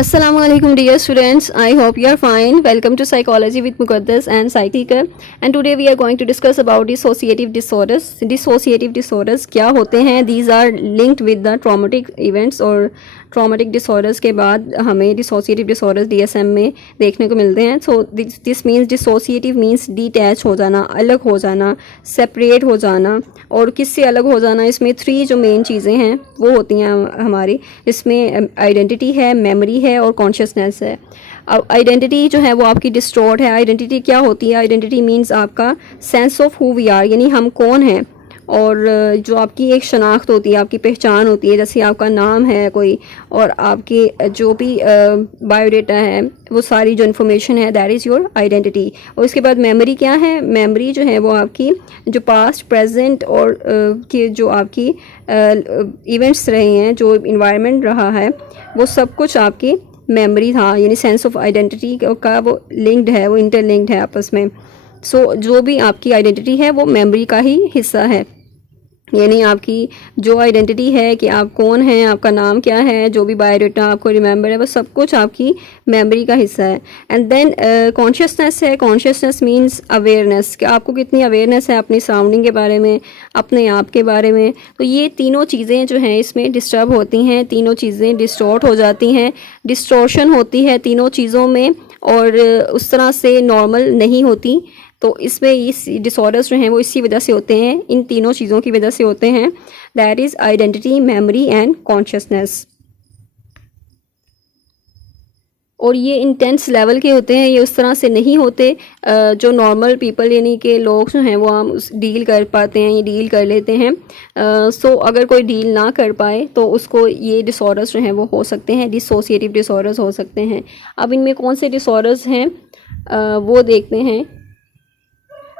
Assalamu alaikum dear students. I hope you are fine. Welcome to Psychology with Muqaddas and Psychical. And today we are going to discuss about dissociative disorders. Dissociative disorders क्या होते हैं? These are linked with the traumatic events और traumatic disorders के बाद हमें dissociative disorders DSM में देखने को मिलते हैं. So this means dissociative means detach हो जाना, अलग हो जाना, सेपरेट हो जाना. और किससे अलग हो जाना, इसमें 3 जो मेन चीज़ें हैं वो होती हैं हमारी. इसमें आइडेंटिटी है, मेमोरी है और कॉन्शियसनेस है. अब आइडेंटिटी जो है वो आपकी डिस्टॉर्ट है. आइडेंटिटी क्या होती है? आइडेंटिटी मीन्स आपका sense of who we are, यानी हम कौन हैं. और जो आपकी एक शनाख्त होती है, आपकी पहचान होती है, जैसे आपका नाम है कोई और आपकी जो भी बायोडाटा है वो सारी जो इन्फॉर्मेशन है दैट इज़ योर आइडेंटिटी. और इसके बाद मेमोरी क्या है? मेमोरी जो है वो आपकी जो पास्ट, प्रेजेंट और की जो आपकी इवेंट्स रहे हैं, जो इन्वायरमेंट रहा है, वो सब कुछ आपकी मेमोरी था. यानी सेंस ऑफ आइडेंटिटी का वो लिंक्ड है, वो इंटरलिंक्ड है आपस में. सो जो भी आपकी आइडेंटिटी है वो मेमोरी का ही हिस्सा है. यानी आपकी जो आइडेंटिटी है कि आप कौन हैं, आपका नाम क्या है, जो भी बायोडाटा आपको रिमेंबर है, वो सब कुछ आपकी मेमोरी का हिस्सा है. एंड देन कॉन्शियसनेस है. कॉन्शियसनेस मींस अवेयरनेस, कि आपको कितनी अवेयरनेस है अपनी सराउंडिंग के बारे में, अपने आप के बारे में. तो ये तीनों चीज़ें जो हैं इसमें डिस्टर्ब होती हैं, तीनों चीज़ें डिस्टॉर्ट हो जाती हैं, डिस्टॉर्शन होती है तीनों चीज़ों में और उस तरह से नॉर्मल नहीं होती. तो इसमें इस डिसऑर्डर्स जो हैं वो इसी वजह से होते हैं, इन तीनों चीज़ों की वजह से होते हैं. That is identity, memory and consciousness. और ये इंटेंस लेवल के होते हैं, ये उस तरह से नहीं होते जो नॉर्मल पीपल यानी कि लोग जो हैं वो हम डील कर पाते हैं, ये डील कर लेते हैं. सो अगर कोई डील ना कर पाए तो उसको ये डिसऑर्डर्स जो हैं वो हो सकते हैं, डिसोसिएटिव डिसऑर्डर्स हो सकते हैं. अब इनमें कौन से डिसऑर्डर्स हैं वो देखते हैं.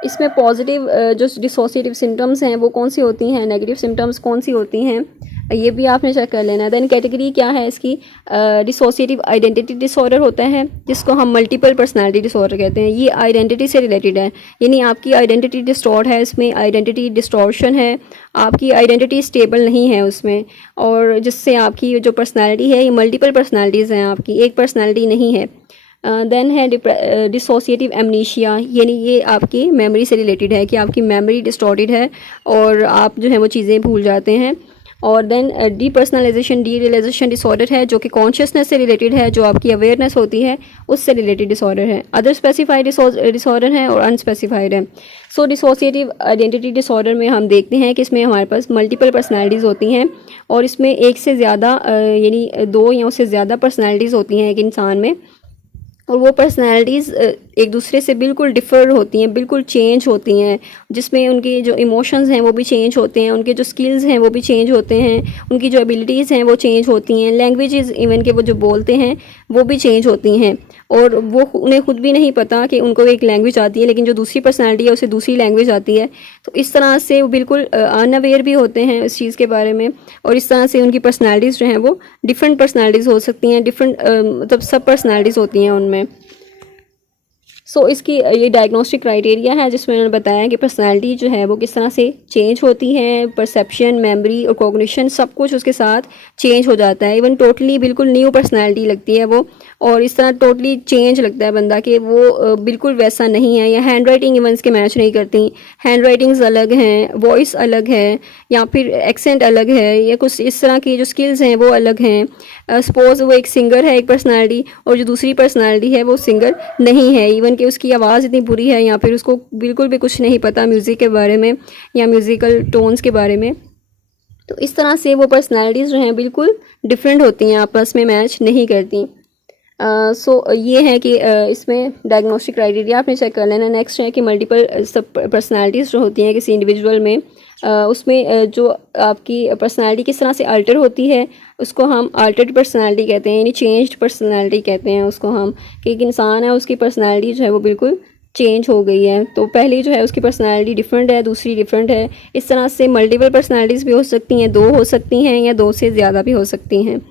इसमें पॉजिटिव जो डिसोसिएटिव सिम्टम्स हैं वो कौन सी होती हैं, नेगेटिव सिम्टम्स कौन सी होती हैं, ये भी आपने चेक कर लेना है. देन कैटेगरी क्या है इसकी? डिसोसिएटिव आइडेंटिटी डिसऑर्डर होता है, जिसको हम मल्टीपल पर्सनालिटी डिसऑर्डर कहते हैं. ये आइडेंटिटी से रिलेटेड है, यानी आपकी आइडेंटिटी डिस्टॉर्ट है, इसमें आइडेंटिटी डिस्टॉर्शन है, आपकी आइडेंटिटी स्टेबल नहीं है उसमें, और जिससे आपकी जो पर्सनैलिटी है ये मल्टीपल पर्सनैलिटीज़ हैं, आपकी एक पर्सनैलिटी नहीं है. देन है डिसोसिएटिव एमनीशिया, यानी ये आपकी मेमोरी से रिलेटेड है कि आपकी मेमोरी डिस्टॉर्टेड है और आप जो है वो चीज़ें भूल जाते हैं. और देन डीपर्सनलाइजेशन, डीरियलाइजेशन डिसऑर्डर है, जो कि कॉन्शियसनेस से रिलेटेड है, जो आपकी अवेयरनेस होती है उससे रिलेटेड डिसऑर्डर है. अदर स्पेसिफाइड डिसऑर्डर है और अनस्पेसिफाइड है. सो डिसोसिएटिव आइडेंटिटी डिसऑर्डर में हम देखते हैं कि इसमें हमारे पास मल्टीपल पर्सनैलिटीज़ होती हैं और इसमें एक से ज़्यादा यानी 2 या उससे ज़्यादा पर्सनैलिटीज़ होती हैं एक इंसान में. और वो पर्सनैलिटीज़ एक दूसरे से बिल्कुल डिफ़र होती हैं, बिल्कुल चेंज होती हैं, जिसमें उनके जो इमोशंस हैं वो भी चेंज होते हैं, उनके जो स्किल्स हैं वो भी चेंज होते हैं, उनकी जो एबिलिटीज़ हैं वो चेंज होती हैं, लैंग्वेजेस इवन के वो जो बोलते हैं वो भी चेंज होती हैं. और वो उन्हें खुद भी नहीं पता कि उनको एक लैंग्वेज आती है, लेकिन जो दूसरी पर्सनैलिटी है उसे दूसरी लैंग्वेज आती है. तो इस तरह से वो बिल्कुल अनअवेयर भी होते हैं इस चीज़ के बारे में. और इस तरह से उनकी पर्सनैलिटीज़ जो हैं वो डिफरेंट पर्सनैलिटीज़ हो सकती हैं, डिफरेंट मतलब सब पर्सनैलिटीज़ होती हैं उनमें. सो इसकी ये डायग्नोस्टिक क्राइटेरिया है जिसमें उन्होंने बताया कि पर्सनालिटी जो है वो किस तरह से चेंज होती है. परसेप्शन, मेमोरी और कॉग्निशन सब कुछ उसके साथ चेंज हो जाता है. इवन टोटली बिल्कुल न्यू पर्सनालिटी लगती है वो, और इस तरह टोटली चेंज लगता है बंदा कि वो बिल्कुल वैसा नहीं है. या हैंड राइटिंग इवन के मैच नहीं करती, हैंड राइटिंग्स अलग हैं, वॉइस अलग है, या फिर एक्सेंट अलग है, या कुछ इस तरह की जो स्किल्स हैं वो अलग हैं. सपोज वो एक सिंगर है एक पर्सनालिटी, और जो दूसरी पर्सनालिटी है वो सिंगर नहीं है, इवन कि उसकी आवाज़ इतनी बुरी है या फिर उसको बिल्कुल भी कुछ नहीं पता म्यूज़िक के बारे में या म्यूज़िकल टोन्स के बारे में. तो इस तरह से वो पर्सनालिटीज़ जो हैं बिल्कुल डिफरेंट होती हैं, आपस में मैच नहीं करती. सो ये है कि इसमें डायग्नोस्टिक क्राइटेरिया आपने चेक कर लेना. नेक्स्ट है कि मल्टीपल सब पर्सनालिटीज़ जो होती हैं किसी इंडिविजुअल में, उसमें जो आपकी पर्सनालिटी किस तरह से अल्टर होती है उसको हम अल्टर्ड पर्सनालिटी कहते हैं, यानी चेंज्ड पर्सनालिटी कहते हैं उसको हम, कि एक इंसान है उसकी पर्सनालिटी जो है वो बिल्कुल चेंज हो गई है. तो पहली जो है उसकी पर्सनालिटी डिफरेंट है, दूसरी डिफरेंट है. इस तरह से मल्टीपल पर्सनालिटीज़ भी हो सकती हैं, 2 हो सकती हैं या 2 से ज़्यादा भी हो सकती हैं.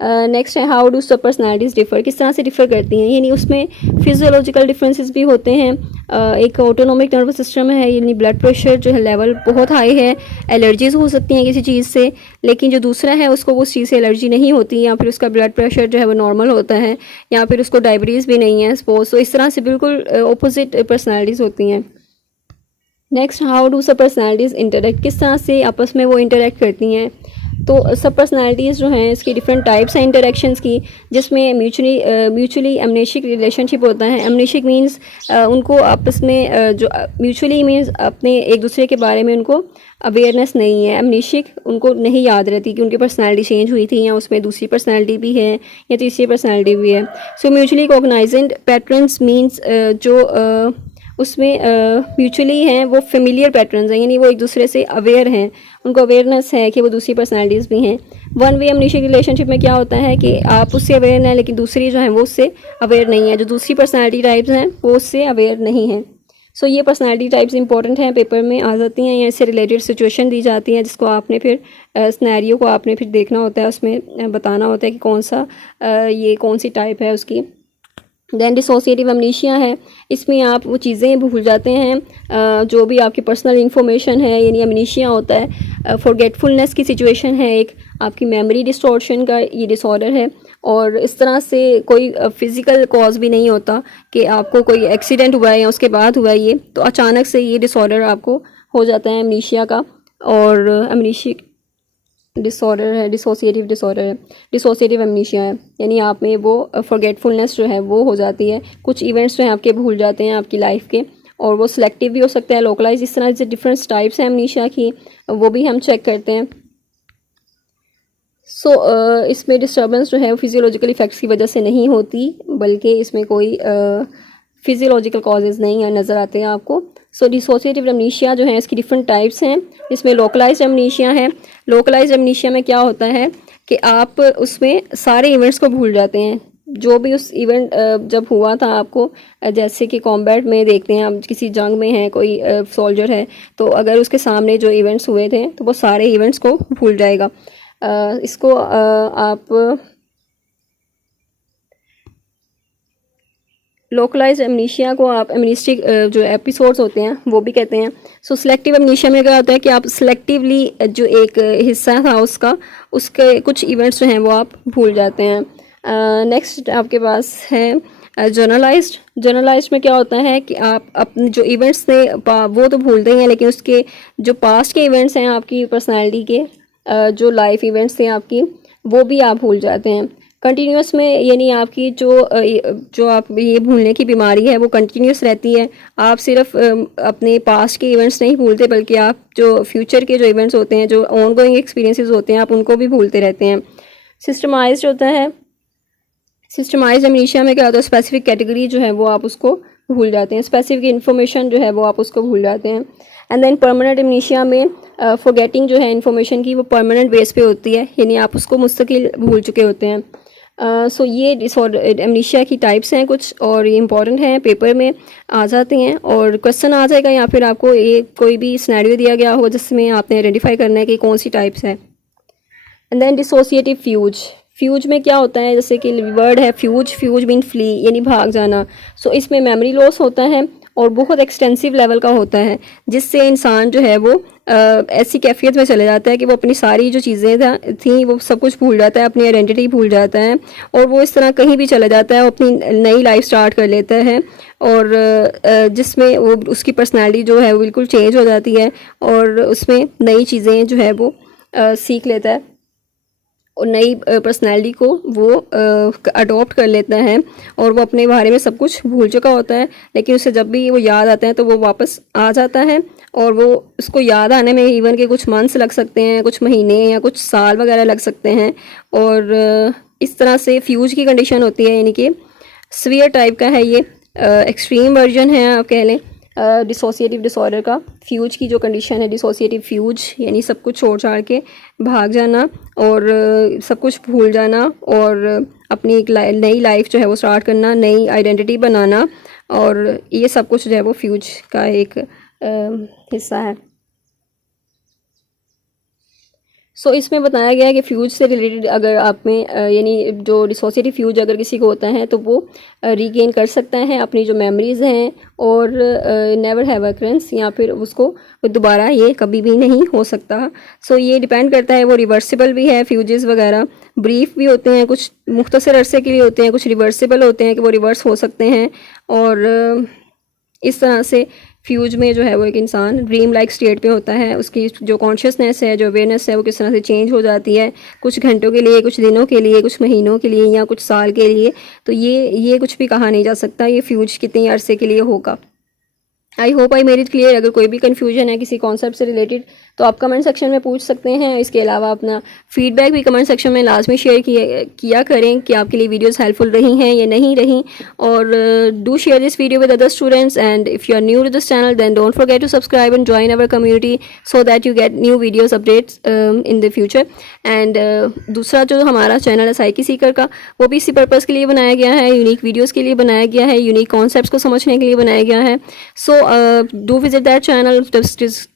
नेक्स्ट है हाउ डू सब पर्सनैलिटीज़ डिफ़र, किस तरह से डिफ़र करती हैं, यानी उसमें फिजियोलॉजिकल डिफरेंसेस भी होते हैं, एक ऑटोनॉमिक नर्वस सिस्टम है, यानी ब्लड प्रेशर जो है लेवल बहुत हाई है, एलर्जीज हो सकती हैं किसी चीज़ से, लेकिन जो दूसरा है उसको उस चीज़ से एलर्जी नहीं होती, या फिर उसका ब्लड प्रेशर जो है वो नॉर्मल होता है, या फिर उसको डायबिटीज़ भी नहीं है सपोज। तो इस तरह से बिल्कुल ऑपोजिट पर्सनैलिटीज़ होती हैं। नेक्स्ट, हाउ डू सब पर्सनैलिटीज़ इंटरेक्ट, किस तरह से आपस में वो इंटरेक्ट करती हैं। तो सब पर्सनैलिटीज़ जो हैं इसकी डिफरेंट टाइप्स हैं इंटरेक्शंस की, जिसमें म्यूचुअली एमनेशिक रिलेशनशिप होता है। एमनेशिक मींस उनको आपस में जो म्यूचुअली मींस अपने एक दूसरे के बारे में उनको अवेयरनेस नहीं है। एमनेशिक उनको नहीं याद रहती कि उनकी पर्सनैलिटी चेंज हुई थी, या उसमें दूसरी पर्सनैलिटी भी है या तीसरी पर्सनैलिटी भी है। सो म्यूचुअली कॉग्नाइजेंट पैटर्न्स मींस जो उसमें म्यूचुअली हैं वो फेमिलियर पैटर्न्स हैं, यानी वो एक दूसरे से अवेयर हैं, उनको अवेयरनेस है कि वो दूसरी पर्सनैलिटीज़ भी हैं। वन वे एमनेशिक रिलेशनशिप में क्या होता है कि आप उससे अवेयर हैं लेकिन दूसरी जो है वो उससे अवेयर नहीं है, जो दूसरी पर्सनैलिटी टाइप्स हैं वो उससे अवेयर नहीं हैं। सो ये पर्सनैलिटी टाइप्स इंपॉर्टेंट हैं, पेपर में आ जाती हैं, या इससे रिलेटेड सिचुएशन दी जाती है जिसको आपने फिर सिनेरियो को आपने फिर देखना होता है, उसमें बताना होता है कि कौन सा ये कौन सी टाइप है उसकी। दैन डिसोसिएटिव एमनीशिया है, इसमें आप वो चीज़ें भूल जाते हैं जो भी आपकी पर्सनल इंफॉर्मेशन है, यानी एमनीशिया होता है। फॉरगेटफुलनेस की सिचुएशन है, एक आपकी मेमोरी डिस्टॉर्शन का ये डिसऑर्डर है। और इस तरह से कोई फिज़िकल कॉज भी नहीं होता कि आपको कोई एक्सीडेंट हुआ है या उसके बाद हुआ है, ये तो अचानक से ये डिसऑर्डर आपको हो जाता है एमनीशिया का। और एमनीशिक डिसऑर्डर है, डिसोसिएटिव डिसऑर्डर है, डिसोसिएटिव एमनीशिया है, यानी आप में वो फॉरगेटफुलनेस जो है वो हो जाती है, कुछ इवेंट्स जो हैं आपके भूल जाते हैं आपकी लाइफ के, और वो सिलेक्टिव भी हो सकता है, लोकलाइज। इस तरह से डिफरेंट टाइप्स हैं एमनीशिया की, वो भी हम चेक करते हैं। सो इसमें डिस्टर्बेंस जो है वो फिजियोलॉजिकल इफेक्ट्स की वजह से नहीं होती, बल्कि इसमें कोई फिजियोलॉजिकल कॉजेज़ नहीं है नज़र आते हैं आपको। सो डिसोसिएटिव एमनीशिया जो है इसकी डिफरेंट टाइप्स हैं, इसमें लोकलाइज्ड एमनीशिया है। लोकलाइज्ड एमनीशिया में क्या होता है कि आप उसमें सारे इवेंट्स को भूल जाते हैं, जो भी उस इवेंट जब हुआ था आपको, जैसे कि कॉम्बैट में देखते हैं आप, किसी जंग में है कोई सोल्जर है, तो अगर उसके सामने जो इवेंट्स हुए थे तो वो सारे इवेंट्स को भूल जाएगा। इसको आप लोकलाइज एमनीशिया को आप एमनिस्टिक जो एपिसोड्स होते हैं वो भी कहते हैं। सो सिलेक्टिव एमनीशिया में क्या होता है कि आप सिलेक्टिवली जो एक हिस्सा था उसका, उसके कुछ इवेंट्स जो हैं वो आप भूल जाते हैं। नेक्स्ट आपके पास है जर्नलाइज्ड में क्या होता है कि आप अपने जो इवेंट्स थे वो तो भूलते ही हैं, लेकिन उसके जो पास्ट के इवेंट्स हैं आपकी पर्सनैलिटी के, जो लाइफ इवेंट्स थे आपकी, वो भी आप भूल जाते हैं। कंटिन्यूस में यानी आपकी जो आप ये भूलने की बीमारी है वो कंटिन्यूस रहती है, आप सिर्फ अपने पास्ट के इवेंट्स नहीं भूलते, बल्कि आप जो फ्यूचर के जो इवेंट्स होते हैं, जो ऑन गोइंग एक्सपीरियंसेस होते हैं, आप उनको भी भूलते रहते हैं। सिस्टमाइज्ड होता है, सिस्टमाइज्ड एमनीशिया में क्या होता है, स्पेसिफिक कैटेगरी जो है वो आप उसको भूल जाते हैं, स्पेसिफिक इन्फॉर्मेशन जो है वो आप उसको भूल जाते हैं। एंड देन परमानेंट एमनीशिया में फॉरगेटिंग जो है इन्फॉर्मेशन की, वो परमानेंट बेस पे होती है, यानी आप उसको मुस्तकिल भूल चुके होते हैं। सो ये डिसऑर्डर एमनीशिया की टाइप्स हैं कुछ, और ये इंपॉर्टेंट हैं, पेपर में आ जाते हैं, और क्वेश्चन आ जाएगा, या फिर आपको ये कोई भी सिनेरियो दिया गया होगा जिसमें आपने आइडेंटिफाई करना है कि कौन सी टाइप्स है। एंड देन डिसोसिएटिव फ्यूज में क्या होता है, जैसे कि वर्ड है फ्यूज मीन फ्ली, यानी भाग जाना। सो इसमें मेमोरी लॉस होता है और बहुत एक्सटेंसिव लेवल का होता है, जिससे इंसान जो है वो ऐसी कैफियत में चले जाता है कि वो अपनी सारी जो चीज़ें थी वो सब कुछ भूल जाता है, अपनी आइडेंटिटी भूल जाता है, और वो इस तरह कहीं भी चला जाता है, वो अपनी नई लाइफ स्टार्ट कर लेता है, और जिसमें वो उसकी पर्सनैलिटी जो है वो बिल्कुल चेंज हो जाती है, और उसमें नई चीज़ें जो है वो सीख लेता है, और नई पर्सनैलिटी को वो अडॉप्ट कर लेता है, और वो अपने बारे में सब कुछ भूल चुका होता है, लेकिन उसे जब भी वो याद आता है तो वो वापस आ जाता है, और वो उसको याद आने में इवन के कुछ मंथ्स लग सकते हैं, कुछ महीने या कुछ साल वगैरह लग सकते हैं। और इस तरह से फ्यूज की कंडीशन होती है, यानी कि सीवियर टाइप का है ये, एक्सट्रीम वर्जन है आप कह लें डिसोसिएटिव डिसऑर्डर का। फ्यूज की जो कंडीशन है डिसोसिएटिव फ्यूज, यानी सब कुछ छोड़ छाड़ के भाग जाना, और सब कुछ भूल जाना, और अपनी एक नई लाइफ जो है वो स्टार्ट करना, नई आइडेंटिटी बनाना, और ये सब कुछ जो है वो फ्यूज का एक हिस्सा है। सो इसमें बताया गया है कि फ्यूज से रिलेटेड अगर आप में यानी जो डिसोसिएटिव फ्यूज अगर किसी को होता है तो वो रीगेन कर सकता है अपनी जो मेमोरीज़ हैं, और नेवर हैव अकरेंस, या फिर उसको दोबारा ये कभी भी नहीं हो सकता। सो ये डिपेंड करता है, वो रिवर्सिबल भी है फ्यूजेस वगैरह, ब्रीफ भी होते हैं, कुछ मुख्तसर अरसे के लिए होते हैं, कुछ रिवर्सिबल होते हैं कि वो रिवर्स हो सकते हैं। और इस तरह से फ्यूज में जो है वो एक इंसान ड्रीम लाइक स्टेट पे होता है, उसकी जो कॉन्शियसनेस है, जो अवेयरनेस है, वो किस तरह से चेंज हो जाती है कुछ घंटों के लिए, कुछ दिनों के लिए, कुछ महीनों के लिए या कुछ साल के लिए। तो ये कुछ भी कहा नहीं जा सकता ये फ्यूज कितनी अरसे के लिए होगा। I hope I made it clear. अगर कोई भी कन्फ्यूजन है किसी कॉन्सेप्ट से रिलेटेड तो आप कमेंट सेक्शन में पूछ सकते हैं। इसके अलावा अपना फीडबैक भी कमेंट सेक्शन में लाजमी शेयर किया करें कि आपके लिए वीडियोस हेल्पफुल रही हैं या नहीं रही। और do share this video with other students, and if you are new to this channel then don't forget to subscribe and join our community so that you get new videos updates in the future. And दूसरा जो हमारा channel है psyche Sikar का, वो भी इसी purpose के लिए बनाया गया है, यूनिक वीडियोज़ के लिए बनाया गया है, यूनिक कॉन्सेप्ट्स को समझने के लिए बनाया गया है। So do visit that channel,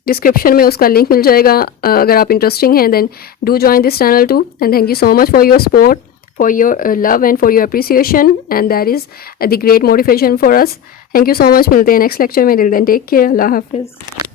description में उसका लिंक मिल जाएगा। अगर आप इंटरेस्टिंग हैं then do join this channel too, and thank you so much for your support, for your love and for your appreciation, and that is the great motivation for us. Thank you so much. मिलते हैं next lecture में। till then take care. अल्लाह हाफिज़।